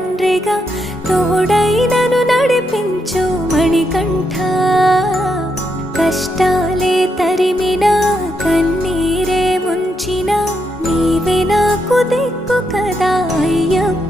తండ్రిగా తోడై నన్ను నడిపించు మణికంఠ. కష్టాలే తరిమినా కన్నీరే ముంచిన నీవే నాకు దిక్కు కదా అయ్యప్ప.